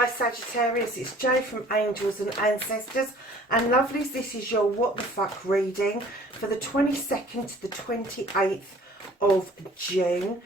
Hi Sagittarius, it's Jo from Angels and Ancestors, and lovelies, this is your what the fuck reading for the 22nd to the 28th of June.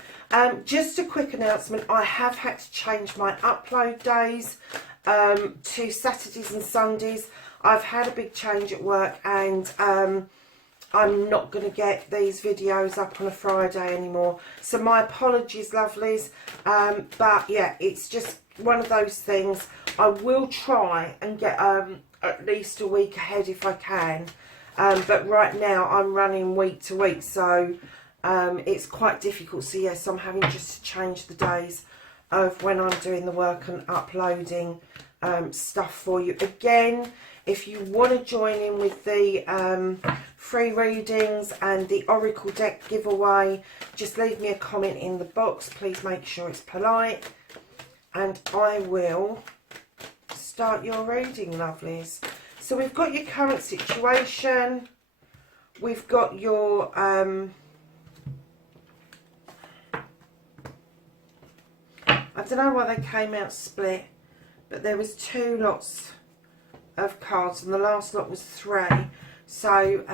Just a quick announcement, I have had to change my upload days to Saturdays and Sundays. I've had a big change at work, and I'm not going to get these videos up on a Friday anymore, so my apologies lovelies, but yeah, it's just one of those things. I will try and get at least a week ahead if I can, but right now I'm running week to week, so it's quite difficult. So yes, I'm having just to change the days of when I'm doing the work and uploading stuff for you. Again, if you want to join in with the free readings and the Oracle deck giveaway, just leave me a comment in the box. Please make sure it's polite, and I will start your reading, lovelies. So we've got your current situation, we've got your I don't know why they came out split, but there was 2 lots of cards and the last lot was 3, so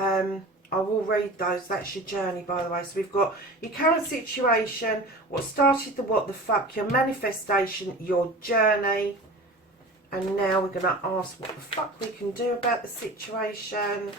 I will read those. That's your journey, by the way. So we've got your current situation, what started the what the fuck, your manifestation, your journey, and now we're going to ask what the fuck we can do about the situation.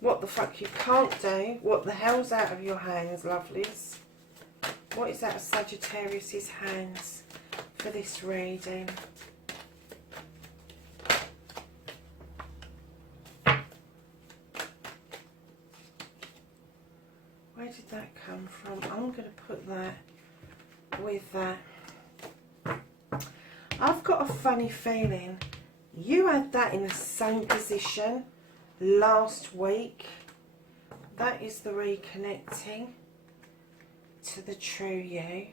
What the fuck you can't do. What the hell's out of your hands, lovelies? What is out of Sagittarius's hands for this reading? Where did that come from? I'm going to put that with that. I've got a funny feeling you had that in the same position last week. That is the reconnecting to the true you,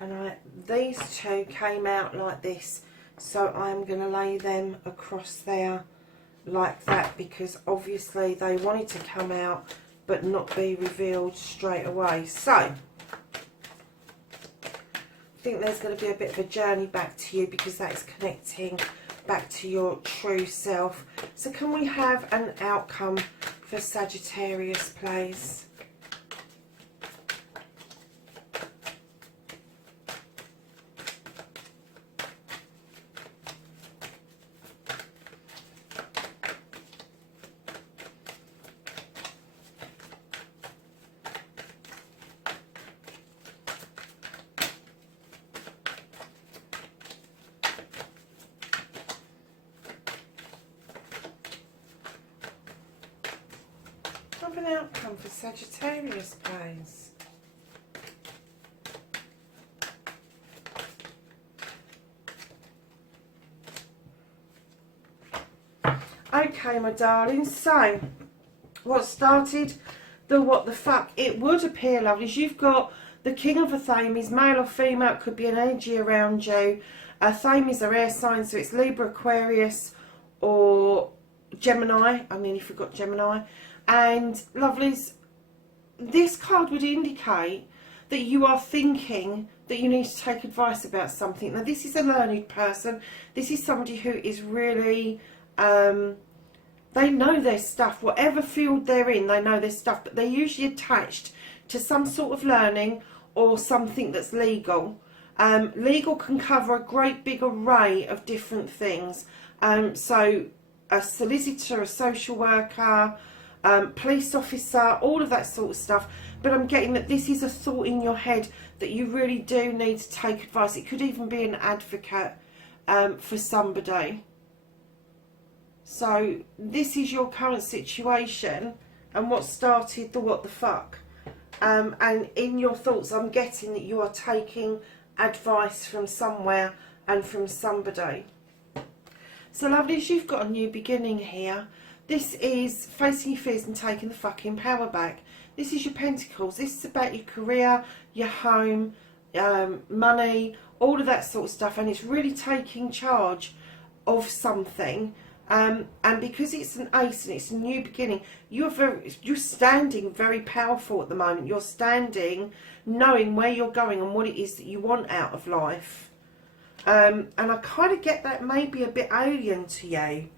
and these 2 came out like this, so I'm going to lay them across there like that, because obviously they wanted to come out but not be revealed straight away. So I think there's going to be a bit of a journey back to you, because that is connecting back to your true self. So can we have an outcome for Sagittarius, please? Have an outcome for Sagittarius, please. Okay, my darling, so what started the what the fuck? It would appear, lovelies, you've got the King of a Thames, male or female. It could be an energy around you. Thames are air signs, so it's Libra, Aquarius or Gemini. I nearly forgot Gemini. And lovelies, this card would indicate that you are thinking that you need to take advice about something. Now this is a learned person. This is somebody who is really, they know their stuff. Whatever field they're in, they know their stuff. But they're usually attached to some sort of learning or something that's legal. Legal can cover a great big array of different things. So a solicitor, a social worker, police officer, all of that sort of stuff. But I'm getting that this is a thought in your head that you really do need to take advice. It could even be an advocate for somebody. So this is your current situation and what started the what the fuck. And in your thoughts, I'm getting that you are taking advice from somewhere and from somebody. So lovelies, you've got a new beginning here. This is facing your fears and taking the fucking power back. This is your Pentacles. This is about your career, your home, money, all of that sort of stuff. And it's really taking charge of something. And because it's an ace and it's a new beginning, you're standing very powerful at the moment. You're standing knowing where you're going and what it is that you want out of life. And I kind of get that maybe a bit alien to you.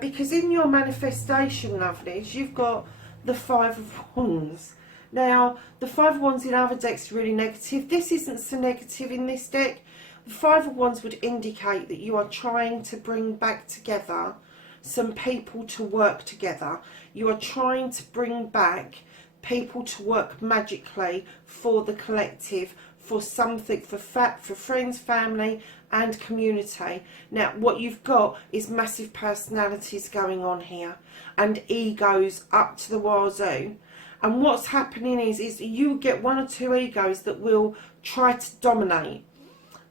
Because in your manifestation, lovelies, you've got the Five of Wands. Now, the Five of Wands in other decks is really negative. This isn't so negative in this deck. The Five of Wands would indicate that you are trying to bring back together some people to work together. You are trying to bring back people to work magically for the collective, for something, for friends, family and community. Now, what you've got is massive personalities going on here and egos up to the wazoo. And what's happening is you get one or two egos that will try to dominate.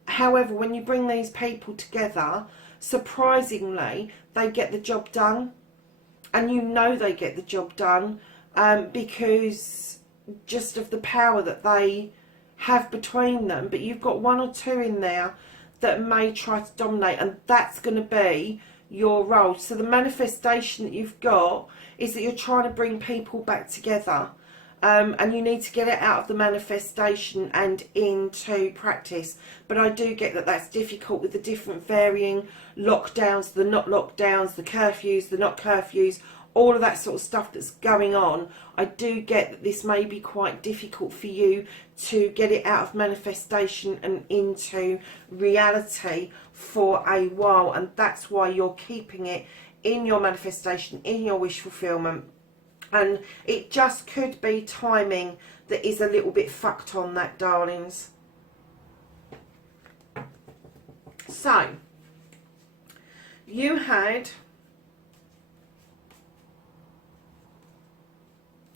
However, when you bring these people together, surprisingly, they get the job done. And you know they get the job done because just of the power that they have between them. But you've got one or two in there that may try to dominate, and that's going to be your role. So the manifestation that you've got is that you're trying to bring people back together. And you need to get it out of the manifestation and into practice. But I do get that that's difficult with the different varying lockdowns, the not lockdowns, the curfews, the not curfews, all of that sort of stuff that's going on. I do get that this may be quite difficult for you to get it out of manifestation and into reality for a while. And that's why you're keeping it in your manifestation, in your wish fulfillment. And it just could be timing that is a little bit fucked on that, darlings. So, you had...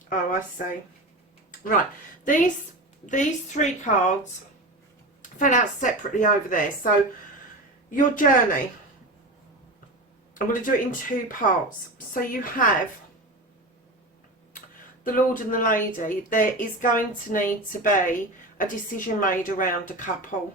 Oh, I see. Right. These three cards fell out separately over there. So, your journey. I'm going to do it in two parts. So, you have... the Lord and the Lady. There is going to need to be a decision made around a couple.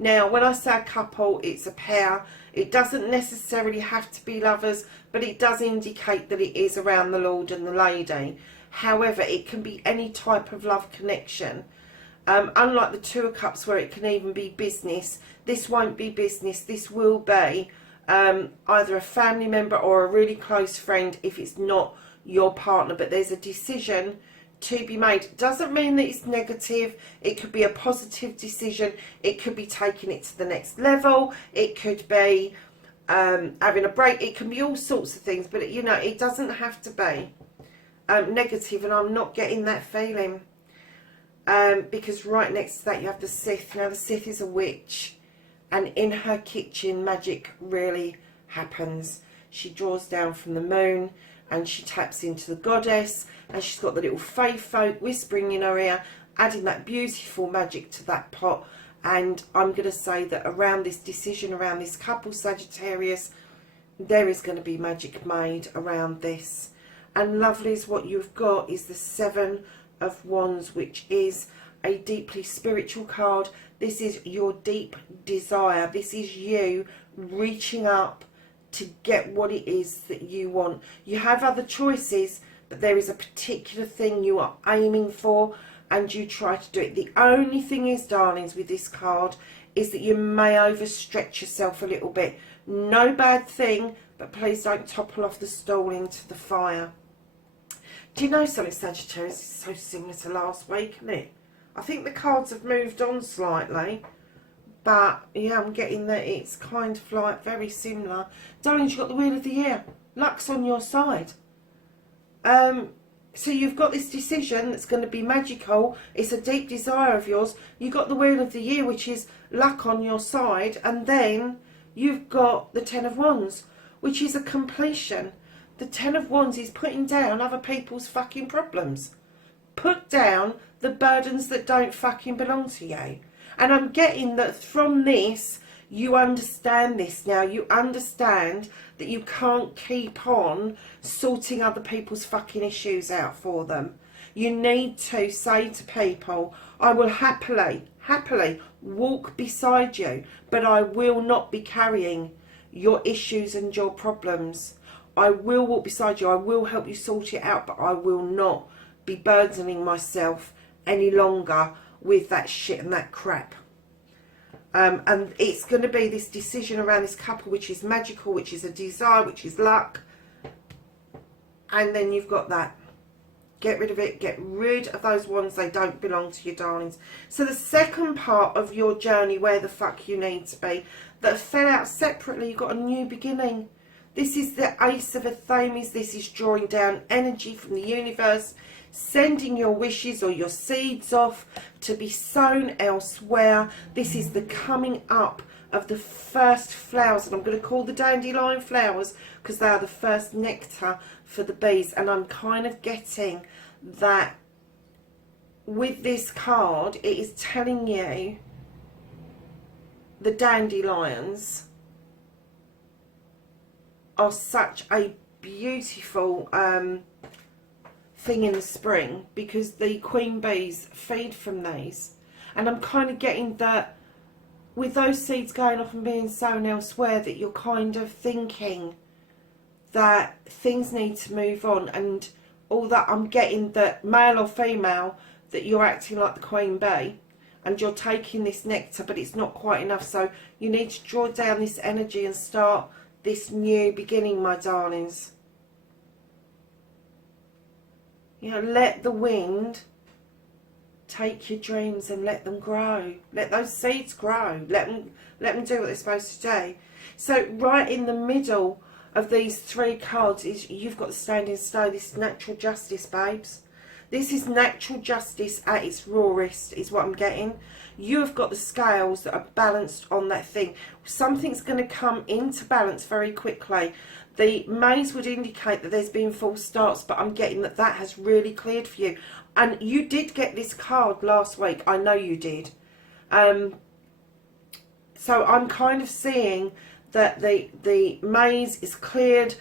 Now, when I say a couple, it's a pair. It doesn't necessarily have to be lovers, but it does indicate that it is around the Lord and the Lady. However, it can be any type of love connection. Unlike the Two of Cups, where it can even be business, this won't be business. This will be either a family member or a really close friend if it's not your partner. But there's a decision to be made. It doesn't mean that it's negative. It could be a positive decision. It could be taking it to the next level. It could be having a break. It can be all sorts of things, but you know, it doesn't have to be negative, and I'm not getting that feeling because right next to that you have the Sith. Now the Sith is a witch, and in her kitchen magic really happens. She draws down from the moon and she taps into the goddess, and she's got the little fae folk whispering in her ear, adding that beautiful magic to that pot. And I'm going to say that around this decision, around this couple, Sagittarius, there is going to be magic made around this. And lovelies, what you've got is the Seven of Wands, which is a deeply spiritual card. This is your deep desire. This is you reaching up to get what it is that you want. You have other choices, but there is a particular thing you are aiming for, and you try to do it. The only thing is, darlings, with this card is that you may overstretch yourself a little bit. No bad thing, but please don't topple off the stool into the fire. Do you know something, Sagittarius? It's so similar to last week, isn't it? I think the cards have moved on slightly, but yeah, I'm getting that it's kind of like very similar. Darling, you've got the Wheel of the Year. Luck's on your side. So you've got this decision that's going to be magical. It's a deep desire of yours. You've got the Wheel of the Year, which is luck on your side. And then you've got the Ten of Wands, which is a completion. The Ten of Wands is putting down other people's fucking problems. Put down the burdens that don't fucking belong to you. And I'm getting that from this, You understand this now. You understand that you can't keep on sorting other people's fucking issues out for them. You need to say to people, I will happily walk beside you, but I will not be carrying your issues and your problems. I will walk beside you. I will help you sort it out, but I will not be burdening myself any longer with that shit and that crap. And it's going to be this decision around this couple, which is magical, which is a desire, which is luck. And then you've got that. Get rid of it. Get rid of those ones. They don't belong to you, darlings. So the second part of your journey, where the fuck you need to be, that fell out separately, you've got a new beginning. This is the Ace of Athames. This is drawing down energy from the universe, sending your wishes or your seeds off to be sown elsewhere. This is the coming up of the first flowers, and I'm going to call the dandelion flowers because they are the first nectar for the bees. And I'm kind of getting that with this card, it is telling you the dandelions are such a beautiful thing in the spring, because the queen bees feed from these. And I'm kind of getting that with those seeds going off and being sown elsewhere, that you're kind of thinking that things need to move on. And all that, I'm getting that male or female, that you're acting like the queen bee and you're taking this nectar, but it's not quite enough. So you need to draw down this energy and start this new beginning, my darlings. You know, let the wind take your dreams and let them grow. Let those seeds grow. Let them do what they're supposed to do. So right in the middle of these three cards is, you've got the standing stone. This is natural justice, babes. This is natural justice at its rawest, is what I'm getting. You have got the scales that are balanced on that thing. Something's going to come into balance very quickly. The maze would indicate that there's been false starts, but I'm getting that that has really cleared for you. And you did get this card last week. I know you did. So I'm kind of seeing that the maze is cleared.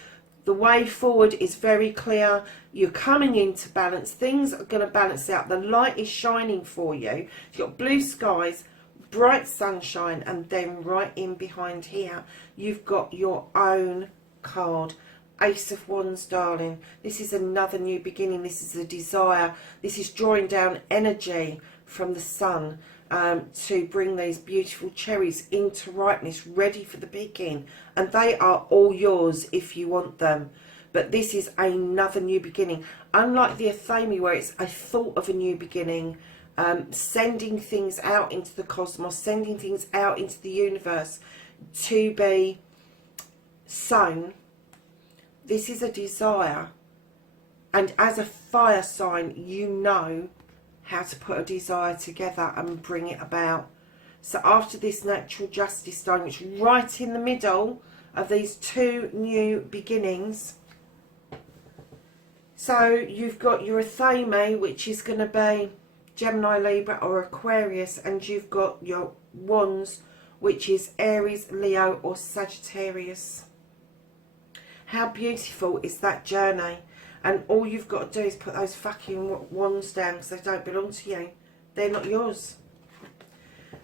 The way forward is very clear. You're coming into balance. Things are going to balance out. The light is shining for you. You've got blue skies, bright sunshine, and then right in behind here, you've got your own card. Ace of Wands, darling. This is another new beginning. This is a desire. This is drawing down energy from the sun to bring these beautiful cherries into ripeness, ready for the picking. And they are all yours if you want them. But this is another new beginning. Unlike the Athame, where it's a thought of a new beginning, sending things out into the cosmos, sending things out into the universe to be sown. This is a desire, and as a fire sign, you know how to put a desire together and bring it about. So after this natural justice stone, which is right in the middle of these two new beginnings, so you've got your Athame, which is going to be Gemini, Libra or Aquarius, and you've got your Wands, which is Aries, Leo or Sagittarius. How beautiful is that journey? And all you've got to do is put those fucking wands down, because they don't belong to you. They're not yours.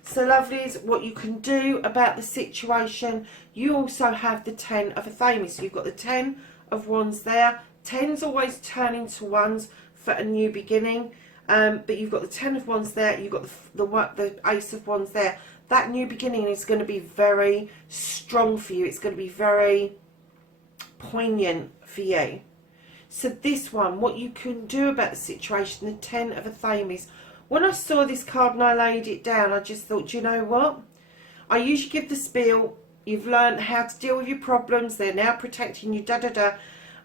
So lovelies, what you can do about the situation, you also have the 10 of Athame. So you've got the 10 of Wands there. 10's always turn into ones for a new beginning. But you've got the 10 of Wands there. You've got the Ace of Wands there. That new beginning is going to be very strong for you. It's going to be very poignant for you. So this one, what you can do about the situation, the 10 of Athames. When I saw this card and I laid it down, I just thought, you know what? I usually give the spiel. You've learned how to deal with your problems. They're now protecting you, da-da-da.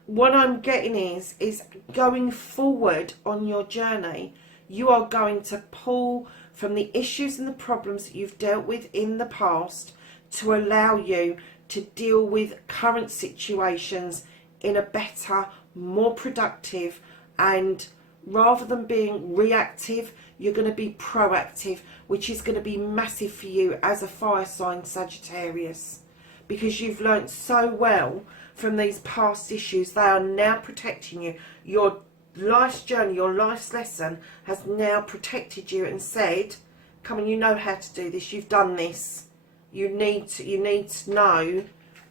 What I'm getting is going forward on your journey, you are going to pull from the issues and the problems that you've dealt with in the past to allow you to deal with current situations in a better, more productive, and rather than being reactive, You're going to be proactive, which is going to be massive for you as a fire sign Sagittarius, because you've learnt so well from these past issues. They are now protecting you. Your life's journey, your life's lesson has now protected you and said, come on, you know how to do this, you've done this. You need to know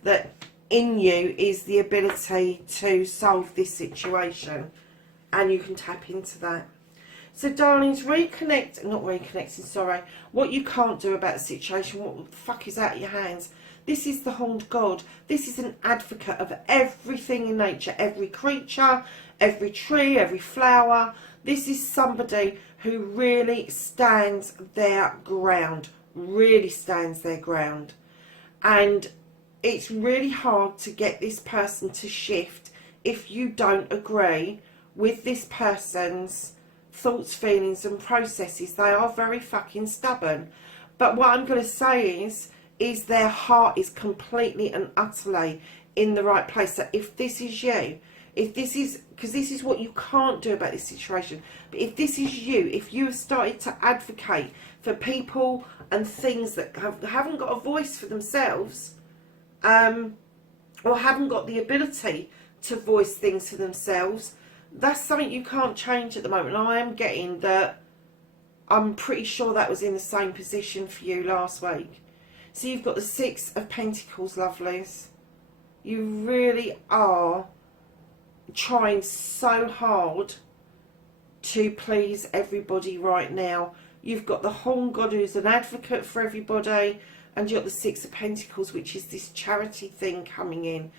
that in you is the ability to solve this situation, and you can tap into that. So darlings, not reconnecting, sorry, what you can't do about the situation, what the fuck is out of your hands. This is the horned god. This is an advocate of everything in nature, every creature, every tree, every flower. This is somebody who really stands their ground, really stands their ground. And it's really hard to get this person to shift if you don't agree with this person's thoughts, feelings and processes. They are very fucking stubborn. But what I'm going to say is their heart is completely and utterly in the right place. So if this is you, if this is, because this is what you can't do about this situation, but if this is you, if you have started to advocate for people and things that haven't got a voice for themselves, or haven't got the ability to voice things for themselves, that's something you can't change at the moment. I am getting that. I'm pretty sure that was in the same position for you last week. So you've got the Six of Pentacles, lovelies. You really are trying so hard to please everybody right now. You've got the Horned God, who's an advocate for everybody, and you've got the Six of Pentacles, which is this charity thing coming in.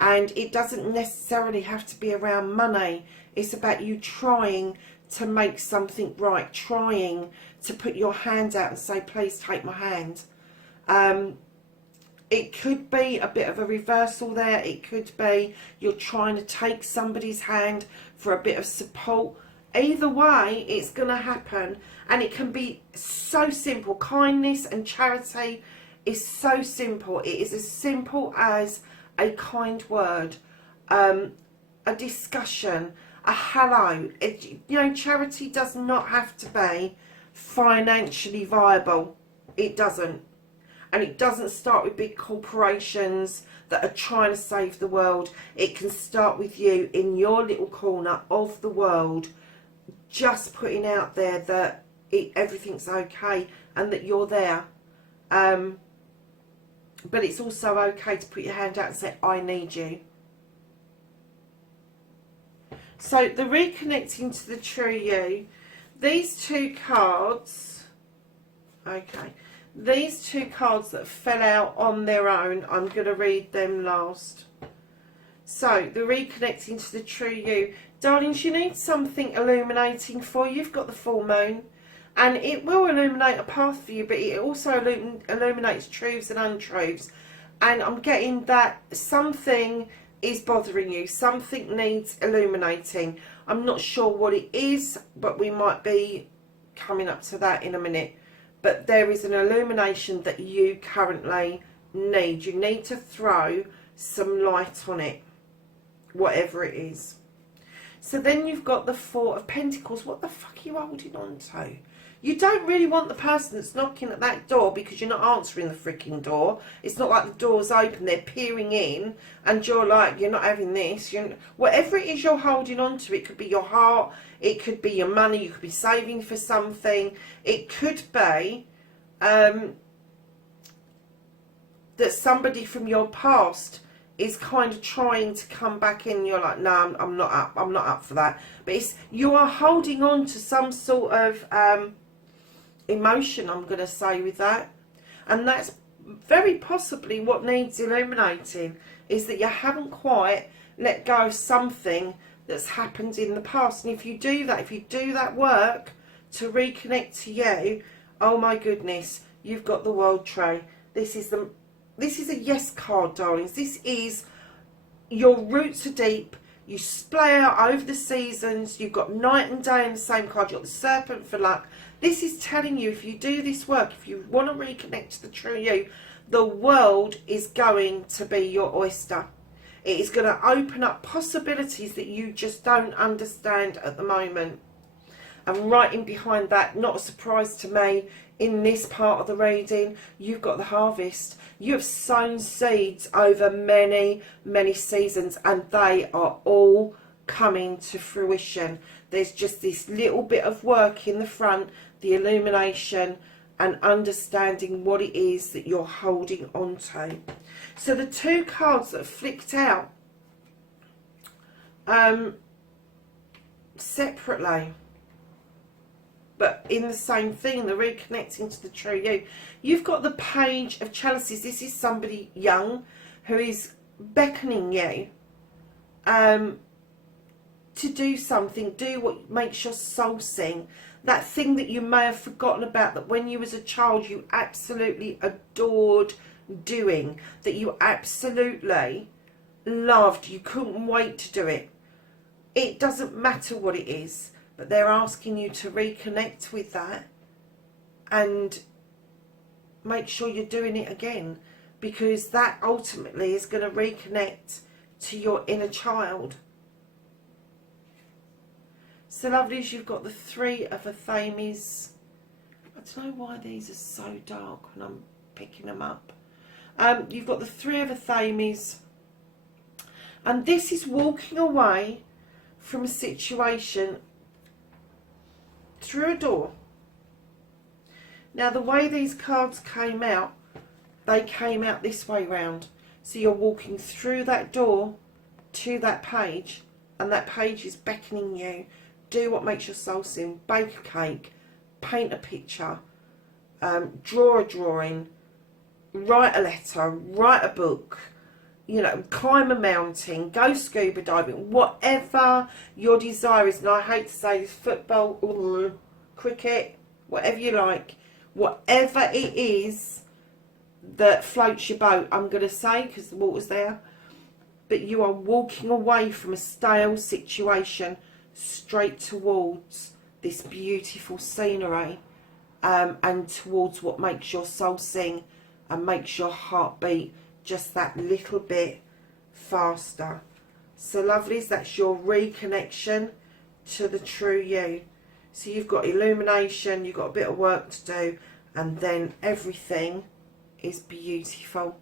And it doesn't necessarily have to be around money. It's about you trying to make something right, trying to put your hand out and say, please take my hand. It could be a bit of a reversal there. It could be you're trying to take somebody's hand for a bit of support. Either way, it's going to happen. And it can be so simple. Kindness and charity is so simple. It is as simple as a kind word, a discussion, a hello. Charity does not have to be financially viable. It doesn't. And it doesn't start with big corporations that are trying to save the world. It can start with you in your little corner of the world, just putting out there that everything's okay and that you're there. But it's also okay to put your hand out and say, I need you. So the reconnecting to the true you, these two cards, okay, these two cards that fell out on their own, I'm going to read them last. So the reconnecting to the true you, darlings, you need something illuminating for you. You've got the full moon. And it will illuminate a path for you, but it also illuminates truths and untruths. And I'm getting that something is bothering you. Something needs illuminating. I'm not sure what it is, but we might be coming up to that in a minute. But there is an illumination that you currently need. You need to throw some light on it, whatever it is. So then you've got the Four of Pentacles. What the fuck are you holding on to? You don't really want the person that's knocking at that door, because you're not answering the freaking door. It's not like the door's open, they're peering in, and you're like, you're not having this. Whatever it is you're holding on to, it could be your heart, it could be your money, you could be saving for something. It could be that somebody from your past is kind of trying to come back in. You're like, no, I'm not up for that. But you are holding on to some sort of emotion, I'm going to say, with that. And that's very possibly what needs illuminating, is that you haven't quite let go of something that's happened in the past. And if you do that work to reconnect to you, oh my goodness, you've got the World Tray. This is a yes card, darlings. This is, your roots are deep. You splay out over the seasons. You've got night and day in the same card. You've got the Serpent for luck. This is telling you, if you do this work, if you want to reconnect to the true you, the world is going to be your oyster. It is going to open up possibilities that you just don't understand at the moment. And right in behind that, not a surprise to me, in this part of the reading, you've got the harvest. You have sown seeds over many, many seasons, and they are all coming to fruition. There's just this little bit of work in the front, the illumination, and understanding what it is that you're holding on to. So the two cards that are flicked out separately, but in the same thing, the reconnecting to the true you. You've got the Page of Chalices. This is somebody young who is beckoning you to do something, do what makes your soul sing. That thing that you may have forgotten about, that when you was a child you absolutely adored doing, that you absolutely loved, you couldn't wait to do it. It doesn't matter what it is, but they're asking you to reconnect with that and make sure you're doing it again, because that ultimately is going to reconnect to your inner child. So lovelies, you've got the Three of Athames. I don't know why these are so dark when I'm picking them up. You've got the Three of Athames, and this is walking away from a situation through a door. Now the way these cards came out, they came out this way round. So you're walking through that door to that page, and that page is beckoning you. Do what makes your soul sing. Bake a cake, paint a picture, draw a drawing, write a letter, write a book, you know, climb a mountain, go scuba diving, whatever your desire is. And I hate to say this, football, cricket, whatever you like, whatever it is that floats your boat, I'm going to say, because the water's there. But you are walking away from a stale situation straight towards this beautiful scenery, and towards what makes your soul sing and makes your heart beat just that little bit faster. So lovelies, that's your reconnection to the true you. So you've got illumination, you've got a bit of work to do, and then everything is beautiful.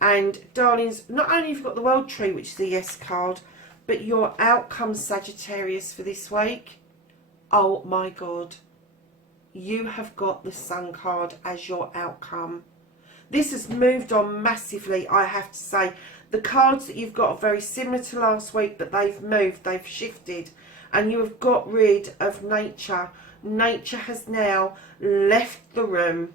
And darlings, not only have you got the World Tree, which is the yes card, but your outcome, Sagittarius, for this week, oh my God, you have got the Sun card as your outcome. This has moved on massively, I have to say. The cards that you've got are very similar to last week, but they've moved, they've shifted, and you have got rid of nature. Nature has now left the room.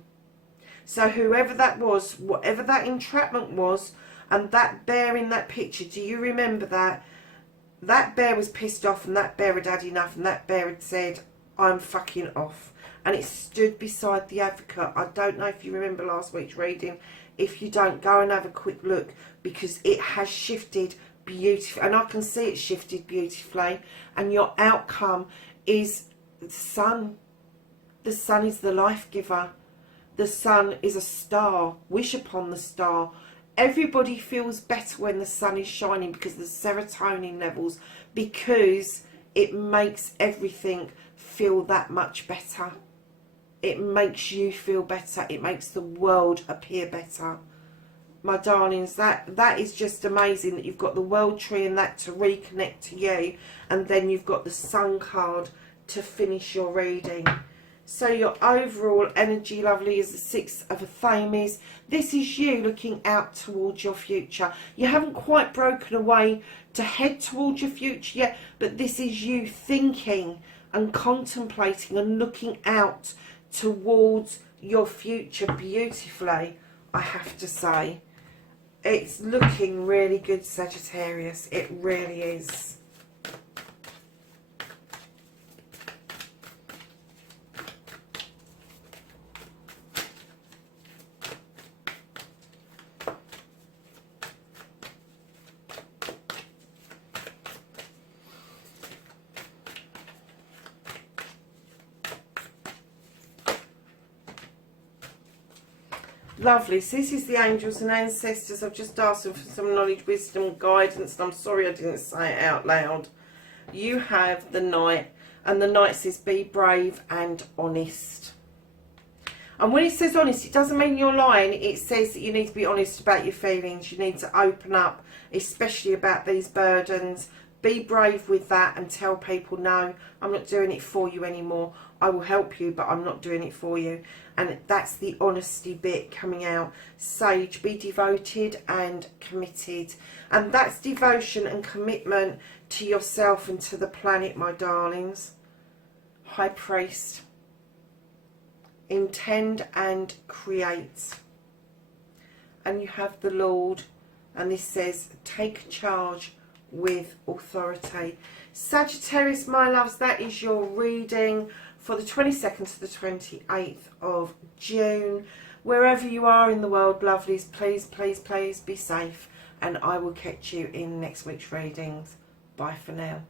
So whoever that was, whatever that entrapment was, and that bear in that picture, do you remember that? That bear was pissed off, and that bear had had enough, and that bear had said, I'm fucking off. And it stood beside the advocate. I don't know if you remember last week's reading. If you don't, go and have a quick look, because it has shifted beautifully. And I can see it shifted beautifully. And your outcome is the sun. The sun is the life giver. The sun is a star. Wish upon the star. Everybody feels better when the sun is shining because of the serotonin levels, because it makes everything feel that much better. It makes you feel better. It makes the world appear better. My darlings, that is just amazing that you've got the World Tree and that to reconnect to you, and then you've got the Sun card to finish your reading. So your overall energy, lovely, is the Six of Athames. This is you looking out towards your future. You haven't quite broken away to head towards your future yet, but this is you thinking and contemplating and looking out towards your future beautifully, I have to say. It's looking really good, Sagittarius. It really is. Lovely. So this is the angels and ancestors. I've just asked them for some knowledge, wisdom, guidance, and I'm sorry I didn't say it out loud. You have the Knight And the Knight says, be brave and honest. And when it says honest, it doesn't mean you're lying. It says that you need to be honest about your feelings. You need to open up, especially about these burdens. Be brave with that and tell people, no, I'm not doing it for you anymore. I will help you, but I'm not doing it for you. And that's the honesty bit coming out. Sage, be devoted and committed. And that's devotion and commitment to yourself and to the planet, my darlings. High Priest. Intend and create. And you have the Lord, and this says take charge with authority. Sagittarius, my loves, that is your reading for the 22nd to the 28th of June. Wherever you are in the world, lovelies, please, please, please be safe, and I will catch you in next week's readings. Bye for now.